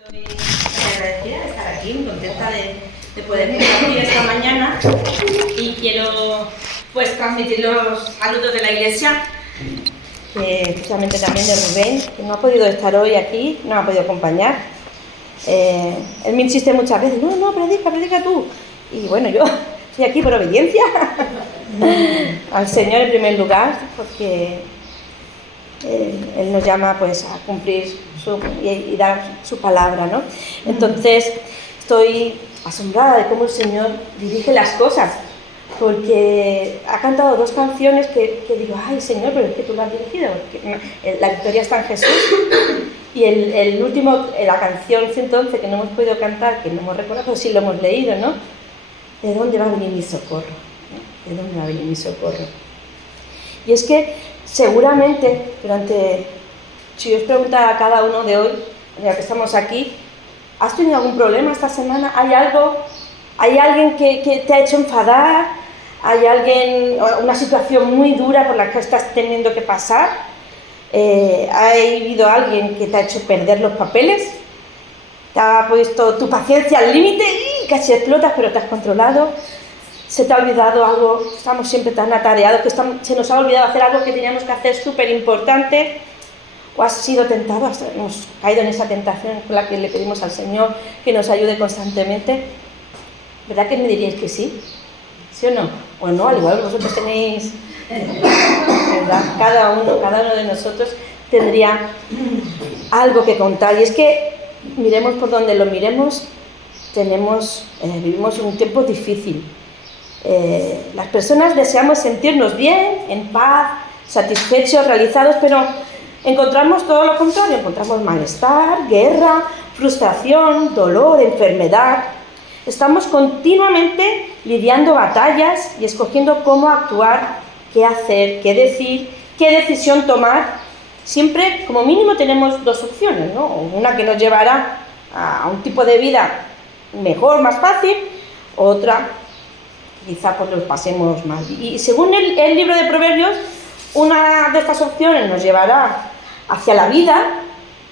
Estoy agradecida de estar aquí, muy contenta de poder compartir esta mañana y quiero pues transmitir los saludos de la iglesia, especialmente también de Rubén, que no ha podido estar hoy aquí, no ha podido acompañar. Él me insiste muchas veces, no, predica tú. Y bueno, yo estoy aquí por obediencia al Señor en primer lugar, porque Él nos llama pues a cumplir y dar su palabra, ¿no? Entonces estoy asombrada de cómo el Señor dirige las cosas, porque ha cantado dos canciones que digo, ay Señor, pero es que tú lo has dirigido, la victoria está en Jesús. Y el último, la canción 111 que no hemos podido cantar, que no hemos recordado, pero sí lo hemos leído, ¿no? ¿De dónde va a venir mi socorro? ¿De dónde va a venir mi socorro? Y es que seguramente si os preguntara a cada uno de hoy, ya que estamos aquí, ¿has tenido algún problema esta semana? ¿Hay alguien que te ha hecho enfadar? ¿Hay una situación muy dura por la que estás teniendo que pasar? ¿Ha habido alguien que te ha hecho perder los papeles? ¿Te ha puesto tu paciencia al límite y casi explotas, pero te has controlado? ¿Se te ha olvidado algo? Estamos siempre tan atareados que se nos ha olvidado hacer algo que teníamos que hacer súper importante. ¿O has sido tentado? ¿Hemos caído en esa tentación con la que le pedimos al Señor que nos ayude constantemente? ¿Verdad que me diríais que sí? ¿Sí o no? O no, al igual vosotros tenéis, ¿verdad? Cada uno de nosotros tendría algo que contar. Y es que miremos por donde lo miremos, vivimos un tiempo difícil. Las personas deseamos sentirnos bien, en paz, satisfechos, realizados, pero encontramos todo lo contrario, encontramos malestar, guerra, frustración, dolor, enfermedad. Estamos continuamente lidiando batallas y escogiendo cómo actuar, qué hacer, qué decir, qué decisión tomar. Siempre, como mínimo, tenemos dos opciones, ¿no? Una que nos llevará a un tipo de vida mejor, más fácil, otra quizá pues los pasemos mal. Y según el libro de Proverbios, una de estas opciones nos llevará hacia la vida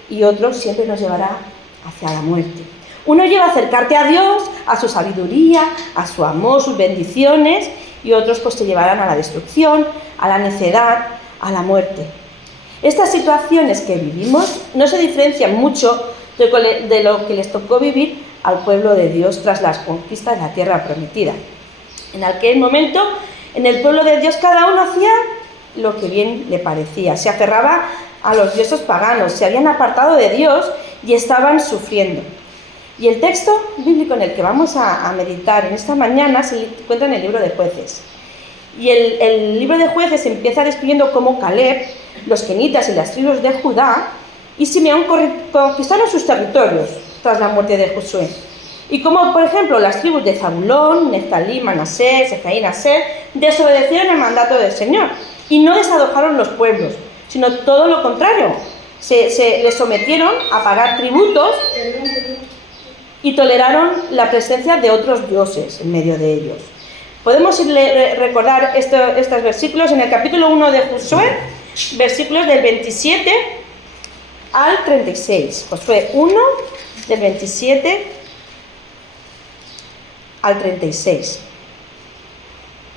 y otro siempre nos llevará hacia la muerte. Uno lleva a acercarte a Dios, a su sabiduría, a su amor, sus bendiciones, y otros pues te llevarán a la destrucción, a la necedad, a la muerte. Estas situaciones que vivimos no se diferencian mucho de lo que les tocó vivir al pueblo de Dios tras las conquistas de la tierra prometida. En aquel momento, en el pueblo de Dios, cada uno hacía lo que bien le parecía. Se aferraba a los dioses paganos, se habían apartado de Dios y estaban sufriendo. Y el texto bíblico en el que vamos a meditar en esta mañana se encuentra en el libro de Jueces. Y el libro de Jueces empieza describiendo cómo Caleb, los kenitas y las tribus de Judá y Simeón conquistaron sus territorios tras la muerte de Josué. Y como, por ejemplo, las tribus de Zabulón, Neftalí, Manasés, Efraín, Aser, desobedecieron el mandato del Señor y no desalojaron los pueblos, sino todo lo contrario. Se les sometieron a pagar tributos y toleraron la presencia de otros dioses en medio de ellos. Podemos recordar estos versículos en el capítulo 1 de Josué, versículos del 27 al 36. Josué 1, del 27 al 36.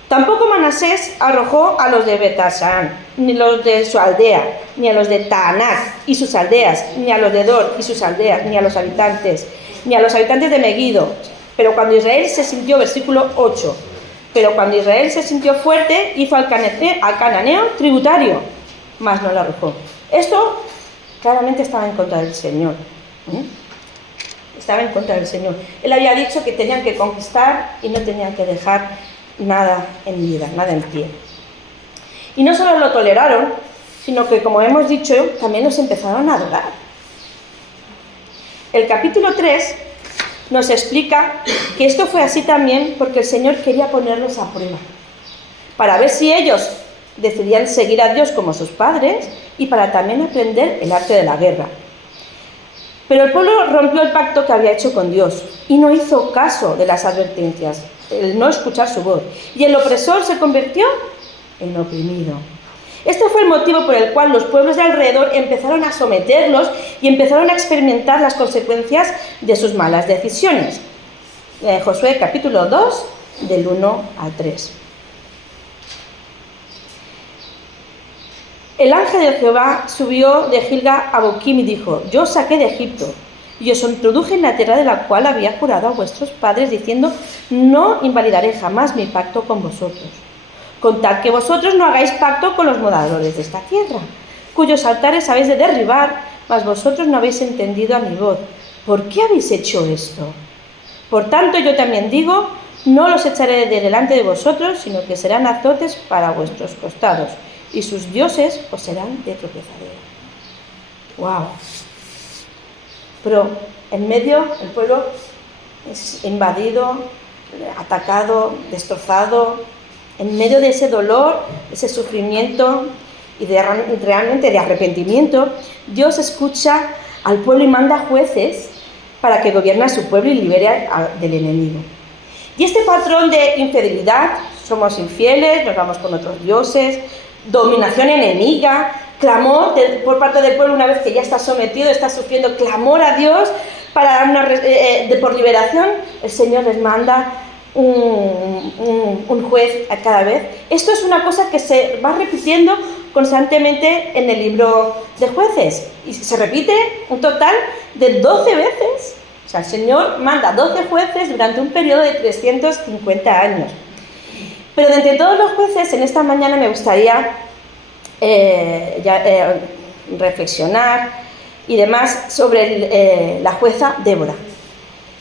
Tampoco Manasés arrojó a los de Betasán, ni los de su aldea, ni a los de Taanat y sus aldeas, ni a los de Dor y sus aldeas, ni a los habitantes de Megiddo. Pero cuando Israel se sintió, versículo 8, pero cuando Israel se sintió fuerte, hizo al cananeo tributario, mas no lo arrojó. Esto claramente estaba en contra del Señor. Estaba en contra del Señor. Él había dicho que tenían que conquistar y no tenían que dejar nada en vida, nada en pie. Y no solo lo toleraron, sino que, como hemos dicho, también los empezaron a adorar. El capítulo 3 nos explica que esto fue así también porque el Señor quería ponerlos a prueba, para ver si ellos decidían seguir a Dios como sus padres y para también aprender el arte de la guerra. Pero el pueblo rompió el pacto que había hecho con Dios y no hizo caso de las advertencias, el no escuchar su voz. Y el opresor se convirtió en oprimido. Este fue el motivo por el cual los pueblos de alrededor empezaron a someterlos y empezaron a experimentar las consecuencias de sus malas decisiones. Josué capítulo 2, del 1 al 3. El ángel de Jehová subió de Gilgal a Boquim y dijo: yo os saqué de Egipto y os introduje en la tierra de la cual había jurado a vuestros padres, diciendo: no invalidaré jamás mi pacto con vosotros. Contad que vosotros no hagáis pacto con los moradores de esta tierra, cuyos altares habéis de derribar, mas vosotros no habéis entendido a mi voz. ¿Por qué habéis hecho esto? Por tanto, yo también digo: no los echaré de delante de vosotros, sino que serán azotes para vuestros costados, y sus dioses os serán de tropezadero. ¡Wow! Pero en medio el pueblo es invadido, atacado, destrozado. En medio de ese dolor, ese sufrimiento y realmente de arrepentimiento, Dios escucha al pueblo y manda jueces para que gobierne a su pueblo y libere del enemigo. Y este patrón de infidelidad, somos infieles, nos vamos con otros dioses, dominación enemiga, clamor por parte del pueblo una vez que ya está sometido, está sufriendo, clamor a Dios para dar por liberación, el Señor les manda un juez a cada vez. Esto es una cosa que se va repitiendo constantemente en el libro de Jueces y se repite un total de 12 veces. O sea, el Señor manda 12 jueces durante un periodo de 350 años. Pero de entre todos los jueces, en esta mañana me gustaría reflexionar y demás sobre la jueza Débora,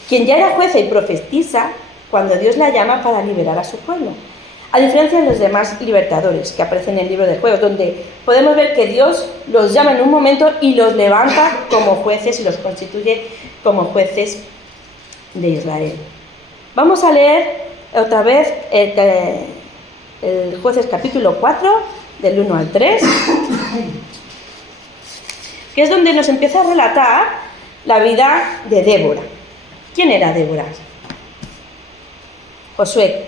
quien ya era jueza y profetiza cuando Dios la llama para liberar a su pueblo. A diferencia de los demás libertadores que aparecen en el libro de Juegos, donde podemos ver que Dios los llama en un momento y los levanta como jueces y los constituye como jueces de Israel. Vamos a leer otra vez el Jueces capítulo 4, del 1 al 3, que es donde nos empieza a relatar la vida de Débora. ¿Quién era Débora? Josué,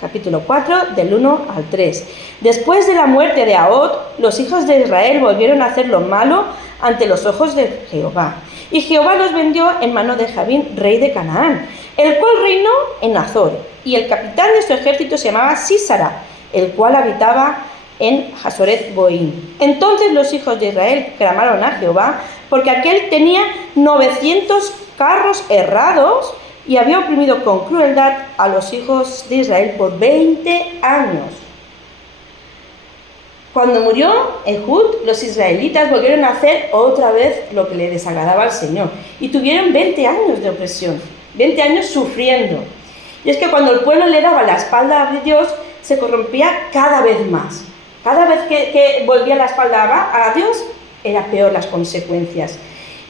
capítulo 4, del 1 al 3. Después de la muerte de Ahod, los hijos de Israel volvieron a hacer lo malo ante los ojos de Jehová. Y Jehová los vendió en mano de Jabín, rey de Canaán, el cual reinó en Azor. Y el capitán de su ejército se llamaba Sísara, el cual habitaba en Hazoret Boín. Entonces los hijos de Israel clamaron a Jehová, porque aquel tenía 900 carros errados, y había oprimido con crueldad a los hijos de Israel por 20 años. Cuando murió Ehud, los israelitas volvieron a hacer otra vez lo que le desagradaba al Señor, y tuvieron 20 años de opresión, 20 años sufriendo. Y es que cuando el pueblo le daba la espalda a Dios, se corrompía cada vez más. Cada vez que volvía la espalda a Dios, era peor las consecuencias.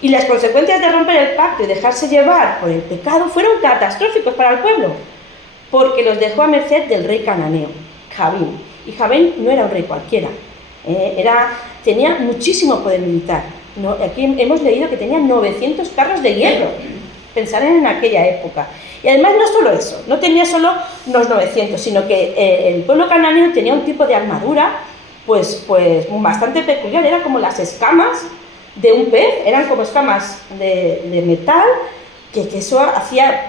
Y las consecuencias de romper el pacto y dejarse llevar por el pecado fueron catastróficos para el pueblo, porque los dejó a merced del rey cananeo, Jabín. Y Jabín no era un rey cualquiera, tenía muchísimo poder militar. Aquí hemos leído que tenía 900 carros de hierro. Pensar en aquella época. Y además no solo eso, no tenía solo los 900, sino que el pueblo cananeo tenía un tipo de armadura pues bastante peculiar. Era como las escamas de un pez, eran como escamas de metal, que eso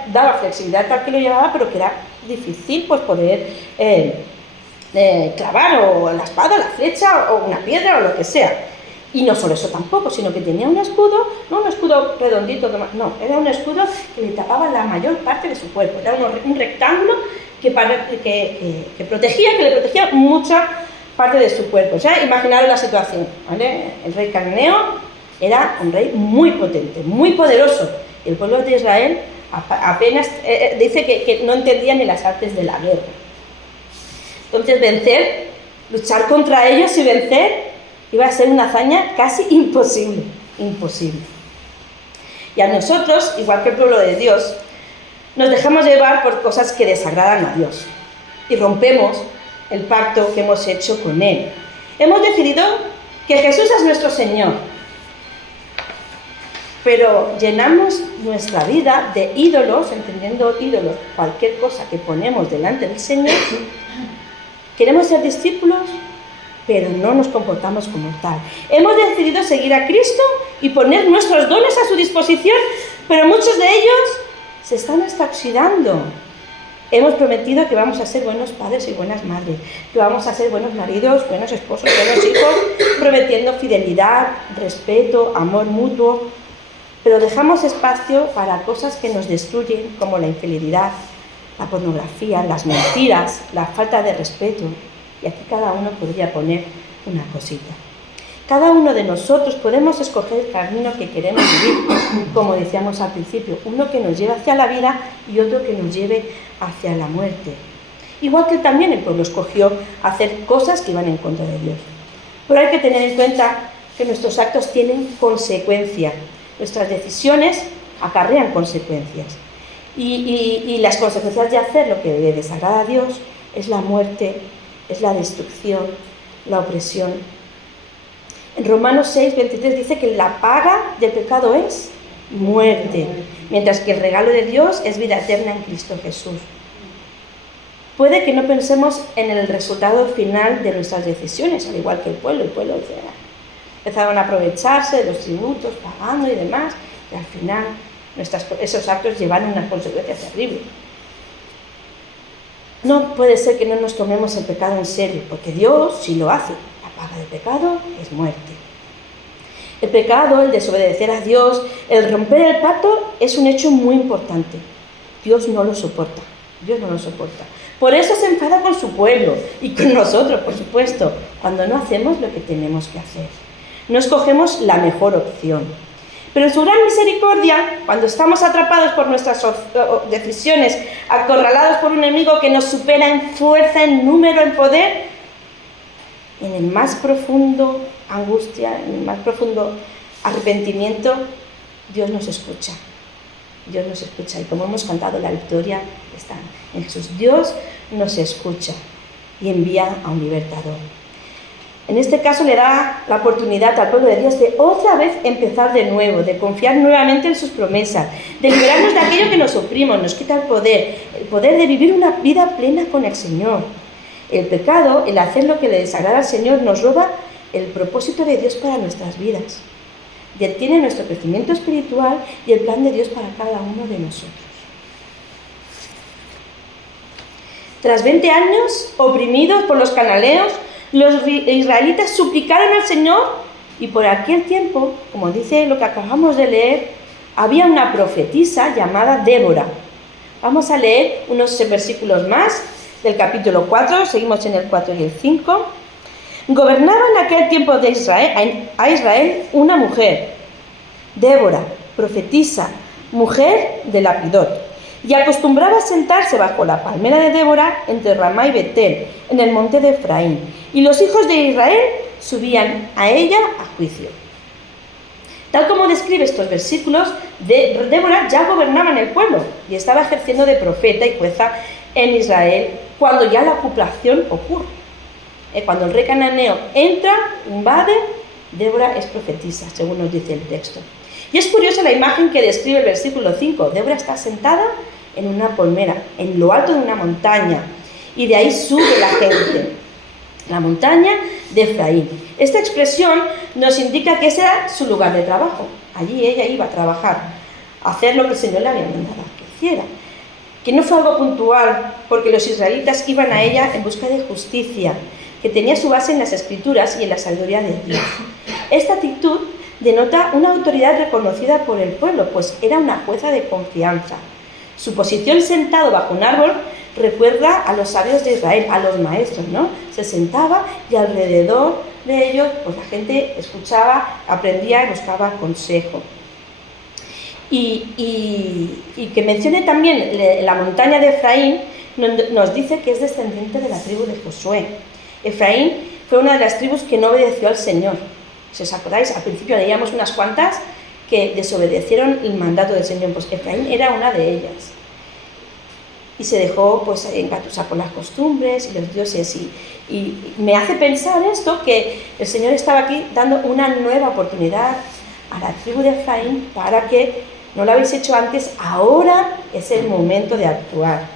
daba flexibilidad al que lo llevaba, pero que era difícil pues poder clavar o la espada, la flecha o una piedra o lo que sea. Y no solo eso tampoco, sino que tenía un escudo, no un escudo redondito, no, era un escudo que le tapaba la mayor parte de su cuerpo. Era un rectángulo que le protegía mucha parte de su cuerpo. O sea, imaginaros la situación, ¿vale? El rey cananeo era un rey muy potente, muy poderoso. El pueblo de Israel apenas dice que no entendía ni las artes de la guerra. Entonces luchar contra ellos y vencer iba a ser una hazaña casi imposible. Y a nosotros, igual que el pueblo de Dios, nos dejamos llevar por cosas que desagradan a Dios y rompemos el pacto que hemos hecho con Él. Hemos decidido que Jesús es nuestro Señor, pero llenamos nuestra vida de ídolos, entendiendo ídolos, cualquier cosa que ponemos delante del Señor. Queremos ser discípulos, pero no nos comportamos como tal. Hemos decidido seguir a Cristo y poner nuestros dones a su disposición, pero muchos de ellos se están hasta oxidando. Hemos prometido que vamos a ser buenos padres y buenas madres, que vamos a ser buenos maridos, buenos esposos, buenos hijos, prometiendo fidelidad, respeto, amor mutuo, pero dejamos espacio para cosas que nos destruyen, como la infidelidad, la pornografía, las mentiras, la falta de respeto. Y aquí cada uno podría poner una cosita. Cada uno de nosotros podemos escoger el camino que queremos vivir, como decíamos al principio, uno que nos lleve hacia la vida y otro que nos lleve hacia la muerte. Igual que también el pueblo escogió hacer cosas que iban en contra de Dios. Pero hay que tener en cuenta que nuestros actos tienen consecuencias. Nuestras decisiones acarrean consecuencias. Y las consecuencias de hacer lo que desagrada a Dios es la muerte, es la destrucción, la opresión. En Romanos 6:23 dice que la paga del pecado es muerte, mientras que el regalo de Dios es vida eterna en Cristo Jesús. Puede que no pensemos en el resultado final de nuestras decisiones, al igual que el pueblo empezaron a aprovecharse de los tributos, pagando y demás, y al final esos actos llevaron unas consecuencias terribles. No puede ser que no nos tomemos el pecado en serio, porque Dios sí lo hace. La paga del pecado es muerte. El pecado, el desobedecer a Dios, el romper el pacto es un hecho muy importante. Dios no lo soporta. Dios no lo soporta. Por eso se enfada con su pueblo y con nosotros, por supuesto, cuando no hacemos lo que tenemos que hacer. No escogemos la mejor opción. Pero en su gran misericordia, cuando estamos atrapados por nuestras decisiones, acorralados por un enemigo que nos supera en fuerza, en número, en poder, en el más profundo angustia, en el más profundo arrepentimiento, Dios nos escucha. Dios nos escucha. Y como hemos cantado, la victoria está en Jesús. Dios nos escucha y envía a un libertador. En este caso le da la oportunidad al pueblo de Dios de otra vez empezar de nuevo, de confiar nuevamente en sus promesas, de liberarnos de aquello que nos oprime, nos quita el poder de vivir una vida plena con el Señor. El pecado, el hacer lo que le desagrada al Señor, nos roba el propósito de Dios para nuestras vidas. Detiene nuestro crecimiento espiritual y el plan de Dios para cada uno de nosotros. Tras 20 años oprimidos por los cananeos, los israelitas suplicaron al Señor y por aquel tiempo, como dice lo que acabamos de leer, había una profetisa llamada Débora. Vamos a leer unos versículos más del capítulo 4, seguimos en el 4 y el 5. Gobernaba en aquel tiempo a Israel una mujer, Débora, profetisa, mujer de Lapidot, y acostumbraba a sentarse bajo la palmera de Débora entre Ramá y Betel, en el monte de Efraín, y los hijos de Israel subían a ella a juicio. Tal como describe estos versículos, Débora ya gobernaba en el pueblo y estaba ejerciendo de profeta y jueza en Israel cuando ya la ocupación ocurre. Cuando el rey cananeo entra, invade, Débora es profetisa, según nos dice el texto. Y es curiosa la imagen que describe el versículo 5. Débora está sentada en una palmera, en lo alto de una montaña, y de ahí sube la gente, la montaña de Efraín. Esta expresión nos indica que ese era su lugar de trabajo. Allí ella iba a trabajar, a hacer lo que el Señor le había mandado que hiciera. Que no fue algo puntual, porque los israelitas iban a ella en busca de justicia, que tenía su base en las Escrituras y en la sabiduría de Dios. Esta actitud denota una autoridad reconocida por el pueblo, pues era una jueza de confianza. Su posición sentado bajo un árbol recuerda a los sabios de Israel, a los maestros, ¿no? Se sentaba y alrededor de ellos pues la gente escuchaba, aprendía y buscaba consejo. Y que mencione también la montaña de Efraín nos dice que es descendiente de la tribu de Josué. Efraín fue una de las tribus que no obedeció al Señor. Si os acordáis, al principio leíamos unas cuantas que desobedecieron el mandato del Señor, pues Efraín era una de ellas. Y se dejó pues engatusar por las costumbres y los dioses. Y me hace pensar esto, que el Señor estaba aquí dando una nueva oportunidad a la tribu de Efraín para que no lo habéis hecho antes, ahora es el momento de actuar.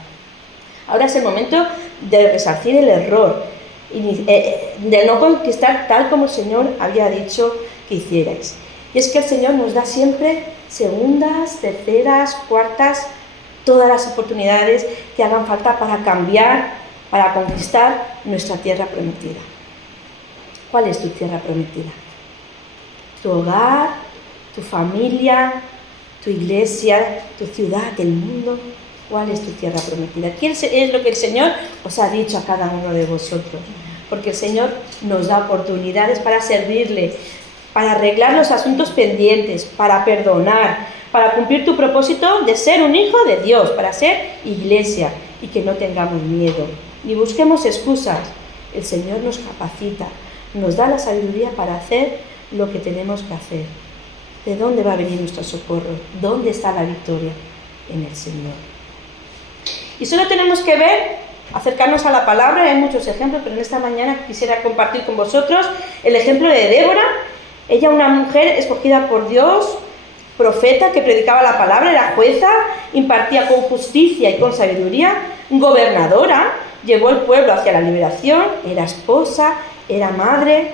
Ahora es el momento de resarcir el error. de no conquistar tal como el Señor había dicho que hicierais. Y es que el Señor nos da siempre segundas, terceras, cuartas, todas las oportunidades que hagan falta para cambiar, para conquistar nuestra tierra prometida. ¿Cuál es tu tierra prometida? Tu hogar, tu familia, tu iglesia, tu ciudad, el mundo. ¿Cuál es tu tierra prometida? ¿Qué es lo que el Señor os ha dicho a cada uno de vosotros? Porque el Señor nos da oportunidades para servirle, para arreglar los asuntos pendientes, para perdonar, para cumplir tu propósito de ser un hijo de Dios, para ser iglesia, y que no tengamos miedo, ni busquemos excusas. El Señor nos capacita, nos da la sabiduría para hacer lo que tenemos que hacer. ¿De dónde va a venir nuestro socorro? ¿Dónde está la victoria? En el Señor. Y solo tenemos que ver, acercarnos a la palabra. Hay muchos ejemplos, pero en esta mañana quisiera compartir con vosotros el ejemplo de Débora. Ella, una mujer escogida por Dios, profeta que predicaba la palabra, era jueza, impartía con justicia y con sabiduría, gobernadora, llevó el pueblo hacia la liberación, era esposa, era madre.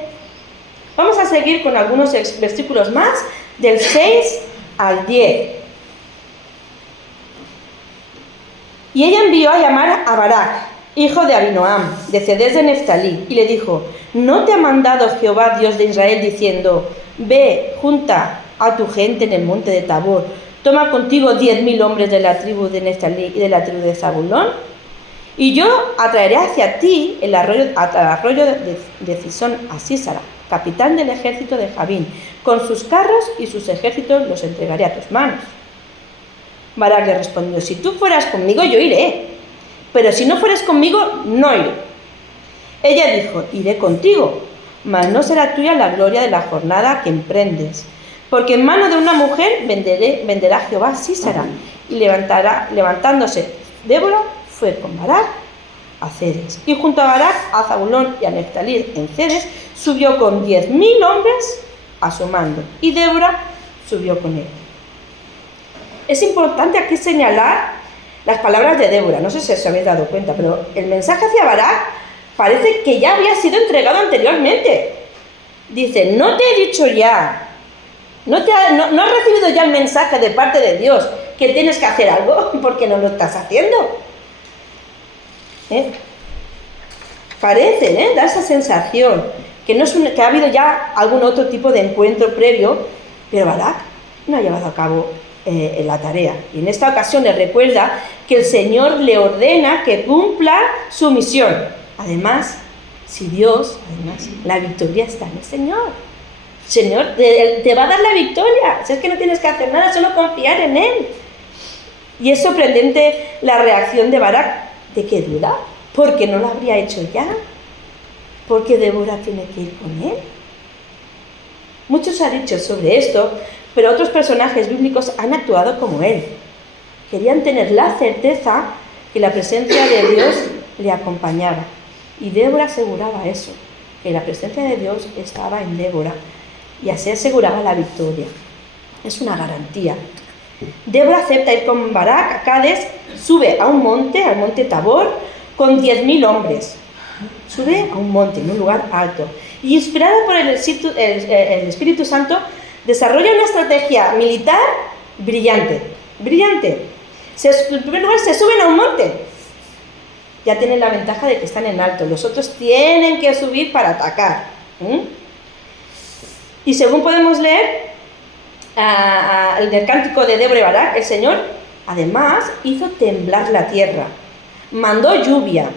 Vamos a seguir con algunos versículos más, del 6 al 10. Y ella envió a llamar a Barak, hijo de Abinoam, de Cedes de Neftalí, y le dijo: ¿No te ha mandado Jehová, Dios de Israel, diciendo: ve, junta a tu gente en el monte de Tabor, toma contigo 10.000 hombres de la tribu de Neftalí y de la tribu de Zabulón? Y yo atraeré hacia ti el arroyo de Cisón a Sísara, capitán del ejército de Javín, con sus carros y sus ejércitos los entregaré a tus manos. Barak le respondió: si tú fueras conmigo, yo iré, pero si no fueres conmigo, no iré. Ella dijo: iré contigo, mas no será tuya la gloria de la jornada que emprendes, porque en mano de una mujer venderá Jehová Sísara. Y levantándose Débora, fue con Barak a Cedes, y junto a Barak, a Zabulón y a Neftalí en Cedes, subió con 10.000 hombres a su mando, y Débora subió con él. Es importante aquí señalar las palabras de Débora. No sé si os habéis dado cuenta, pero el mensaje hacia Barak parece que ya había sido entregado anteriormente. Dice: no te he dicho ya, no has recibido ya el mensaje de parte de Dios que tienes que hacer algo, porque no lo estás haciendo. Parece, da esa sensación que que ha habido ya algún otro tipo de encuentro previo, pero Barak no ha llevado a cabo la tarea. Y en esta ocasión le recuerda que el Señor le ordena que cumpla su misión. Además, la victoria está en el Señor. El Señor te va a dar la victoria. Si es que no tienes que hacer nada, solo confiar en Él. Y es sorprendente la reacción de Barak. ¿De qué duda? Porque no lo habría hecho ya. Porque Débora tiene que ir con él. Muchos han dicho sobre esto, pero otros personajes bíblicos han actuado como él. Querían tener la certeza que la presencia de Dios le acompañaba. Y Débora aseguraba eso, que la presencia de Dios estaba en Débora, y así aseguraba la victoria. Es una garantía. Débora acepta ir con Barak a Cades, sube a un monte, al monte Tabor, con 10.000 hombres. Sube a un monte, en un lugar alto. Y inspirada por el Espíritu Santo, desarrolla una estrategia militar brillante. En primer lugar, se suben a un monte. Ya tienen la ventaja de que están en alto. Los otros tienen que subir para atacar. Y según podemos leer en el cántico de Débora y Barak, el Señor además hizo temblar la tierra, mandó lluvia,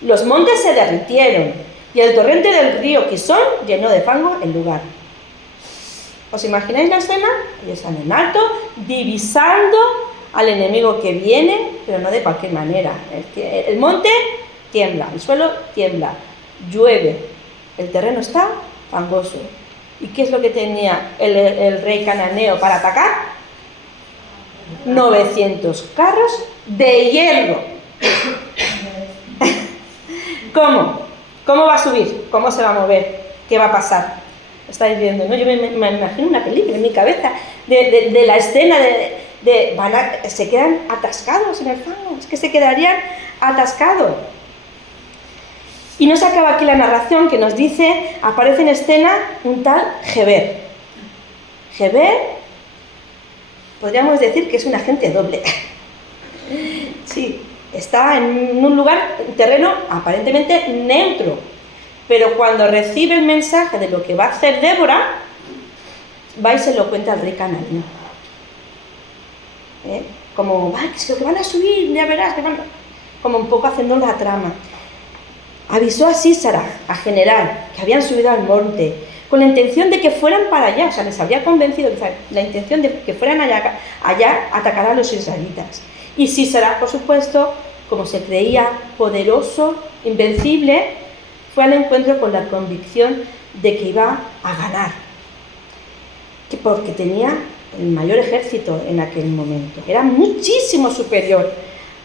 los montes se derritieron y el torrente del río Quisón llenó de fango el lugar. ¿Os imagináis la escena? Ellos están en alto, divisando al enemigo que viene, pero no de cualquier manera. El monte tiembla, el suelo tiembla, llueve, el terreno está fangoso. ¿Y qué es lo que tenía el rey cananeo para atacar? 900 carros de hierro. ¿Cómo? ¿Cómo va a subir? ¿Cómo se va a mover? ¿Qué va a pasar? Estáis viendo, ¿no? Yo me imagino una película en mi cabeza de la escena se quedan atascados en el fango. Es que se quedarían atascados. Y no se acaba aquí la narración, que nos dice, aparece en escena un tal Geber. Geber, podríamos decir que es un agente doble. Sí, está en un lugar, un terreno aparentemente neutro, pero cuando recibe el mensaje de lo que va a hacer Débora, va y se lo cuenta al rey cananeo. Como, que van a subir, ya verás, que van... como un poco haciendo la trama. Avisó a Sísara, a general, que habían subido al monte, con la intención de que fueran para allá, o sea, les había convencido, la intención de que fueran allá a atacar a los israelitas. Y Sísara, por supuesto, como se creía poderoso, invencible, fue al encuentro con la convicción de que iba a ganar, porque tenía el mayor ejército en aquel momento, era muchísimo superior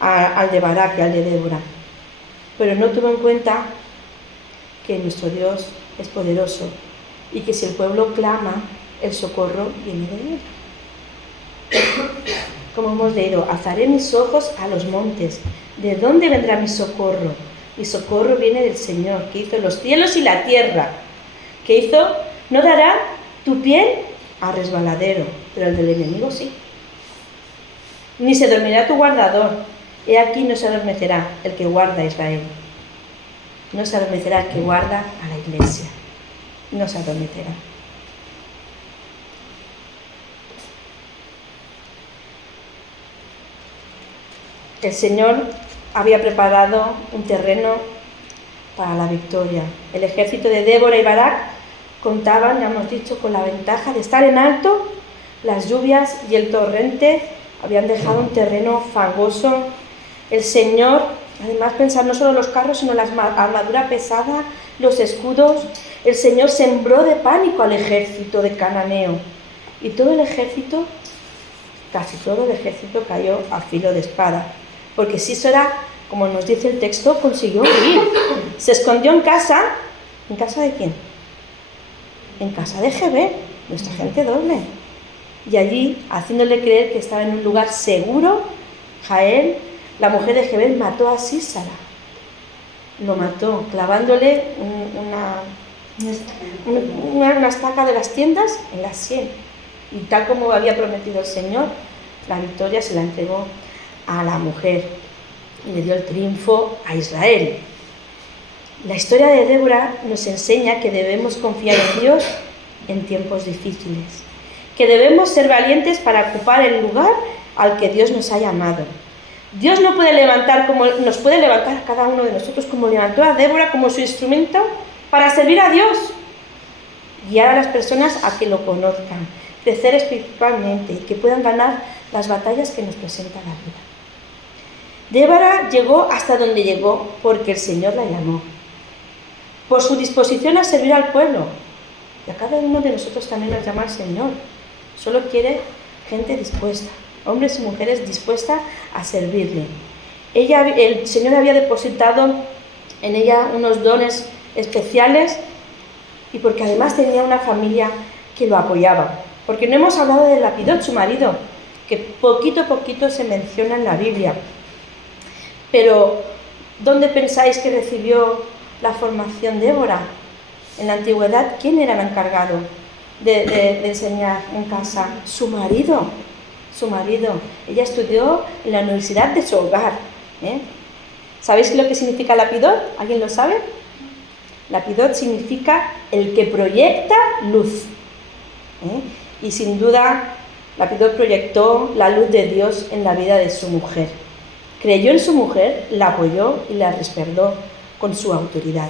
al de Barak y al de Débora, pero no tuvo en cuenta que nuestro Dios es poderoso y que si el pueblo clama, el socorro viene de él. Como hemos leído, alzaré mis ojos a los montes. ¿De dónde vendrá mi socorro? Mi socorro viene del Señor, que hizo los cielos y la tierra. Que hizo, no dará tu pie a resbaladero, pero el del enemigo sí. Ni se dormirá tu guardador. He aquí no se adormecerá el que guarda a Israel. No se adormecerá el que guarda a la iglesia. No se adormecerá. El Señor había preparado un terreno para la victoria. El ejército de Débora y Barak contaban, ya hemos dicho, con la ventaja de estar en alto. Las lluvias y el torrente habían dejado un terreno fangoso. El Señor, además, pensar no solo los carros, sino la armadura pesada, los escudos. El Señor sembró de pánico al ejército de cananeo. Y todo el ejército, casi todo el ejército, cayó a filo de espada. Porque Sísara, como nos dice el texto, consiguió huir. Se escondió en casa. ¿En casa de quién? En casa de Geber, nuestra gente doble. Y allí, haciéndole creer que estaba en un lugar seguro, Jael, la mujer de Geber, mató a Sísara. Lo mató, clavándole una estaca de las tiendas en la sien. Y tal como había prometido el Señor, la victoria se la entregó a la mujer y le dio el triunfo a Israel. La historia de Débora nos enseña que debemos confiar en Dios en tiempos difíciles, que debemos ser valientes para ocupar el lugar al que Dios nos ha llamado. Dios no puede levantar como nos puede levantar a cada uno de nosotros, como levantó a Débora como su instrumento para servir a Dios, guiar a las personas a que lo conozcan, crecer espiritualmente y que puedan ganar las batallas que nos presenta la vida. Débora llegó hasta donde llegó porque el Señor la llamó, por su disposición a servir al pueblo. Y a cada uno de nosotros también nos llama el Señor. Solo quiere gente dispuesta, hombres y mujeres dispuestas a servirle. El Señor había depositado en ella unos dones especiales y porque además tenía una familia que lo apoyaba. Porque no hemos hablado de Lapidot, su marido, que poquito a poquito se menciona en la Biblia. Pero, ¿dónde pensáis que recibió la formación Débora? En la antigüedad, ¿quién era el encargado de enseñar en casa? Su marido. Ella estudió en la universidad de su hogar. ¿Sabéis lo que significa Lapidot? ¿Alguien lo sabe? Lapidot significa el que proyecta luz. Y sin duda, Lapidot proyectó la luz de Dios en la vida de su mujer. Creyó en su mujer, la apoyó y la respaldó con su autoridad.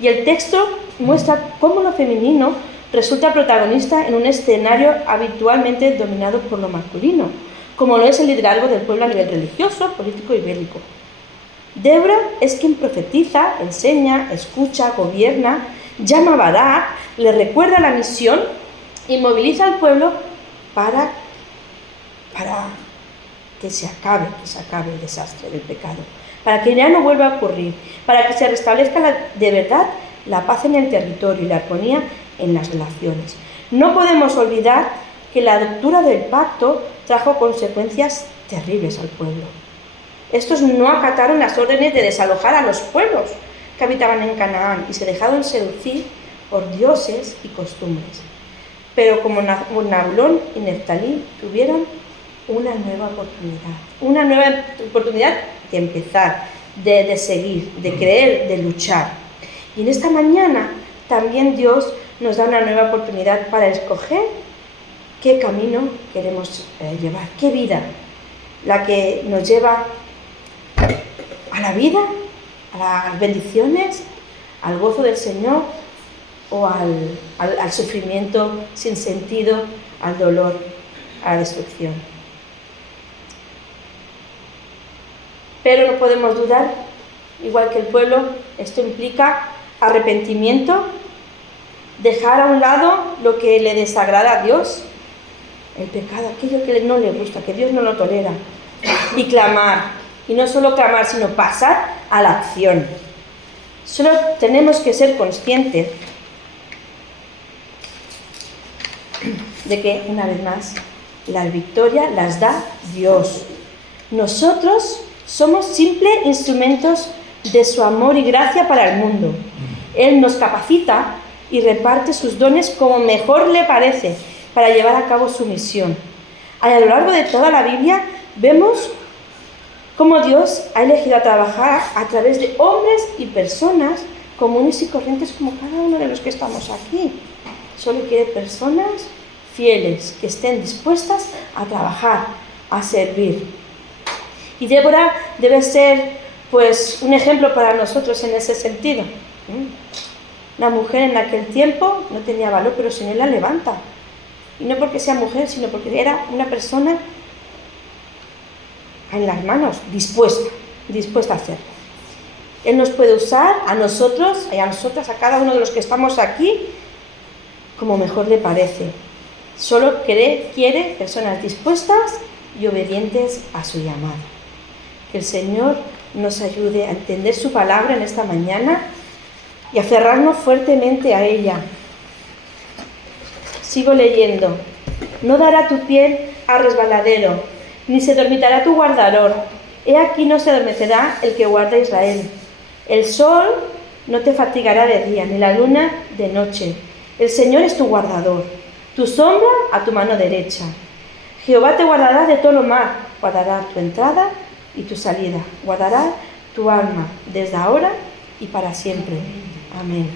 Y el texto muestra cómo lo femenino resulta protagonista en un escenario habitualmente dominado por lo masculino, como lo es el liderazgo del pueblo a nivel religioso, político y bélico. Débora es quien profetiza, enseña, escucha, gobierna, llama a Barak, le recuerda la misión y moviliza al pueblo para que se acabe el desastre del pecado, para que ya no vuelva a ocurrir, para que se restablezca de verdad la paz en el territorio y la armonía en las relaciones. No podemos olvidar que la ruptura del pacto trajo consecuencias terribles al pueblo. Estos no acataron las órdenes de desalojar a los pueblos, que habitaban en Canaán y se dejaron seducir por dioses y costumbres. Pero como Nabulón y Neftalí tuvieron una nueva oportunidad de empezar, de seguir, de creer, de luchar. Y en esta mañana también Dios nos da una nueva oportunidad para escoger qué camino queremos llevar, qué vida, la que nos lleva a la vida, a las bendiciones, al gozo del Señor o al sufrimiento sin sentido, al dolor, a la destrucción. Pero no podemos dudar, igual que el pueblo, esto implica arrepentimiento, dejar a un lado lo que le desagrada a Dios, el pecado, aquello que no le gusta, que Dios no lo tolera, y clamar, y no solo clamar, sino pasar a la acción. Solo tenemos que ser conscientes de que, una vez más, la victoria las da Dios. Nosotros somos simples instrumentos de su amor y gracia para el mundo. Él nos capacita y reparte sus dones como mejor le parece para llevar a cabo su misión. A lo largo de toda la Biblia vemos cómo Dios ha elegido a trabajar a través de hombres y personas comunes y corrientes como cada uno de los que estamos aquí. Solo quiere personas fieles que estén dispuestas a trabajar, a servir. Y Débora debe ser, pues, un ejemplo para nosotros en ese sentido. Una mujer en aquel tiempo no tenía valor, pero el Señor la levanta. Y no porque sea mujer, sino porque era una persona en las manos, dispuesta a hacerlo. Él nos puede usar a nosotros y a nosotras, a cada uno de los que estamos aquí, como mejor le parece. Solo quiere personas dispuestas y obedientes a su llamado. Que el Señor nos ayude a entender su palabra en esta mañana y aferrarnos fuertemente a ella. Sigo leyendo. No dará tu piel a resbaladero, ni se dormitará tu guardador. He aquí no se adormecerá el que guarda a Israel. El sol no te fatigará de día, ni la luna de noche. El Señor es tu guardador, tu sombra a tu mano derecha. Jehová te guardará de todo mal, guardará tu entrada y tu salida, guardará tu alma desde ahora y para siempre. Amén.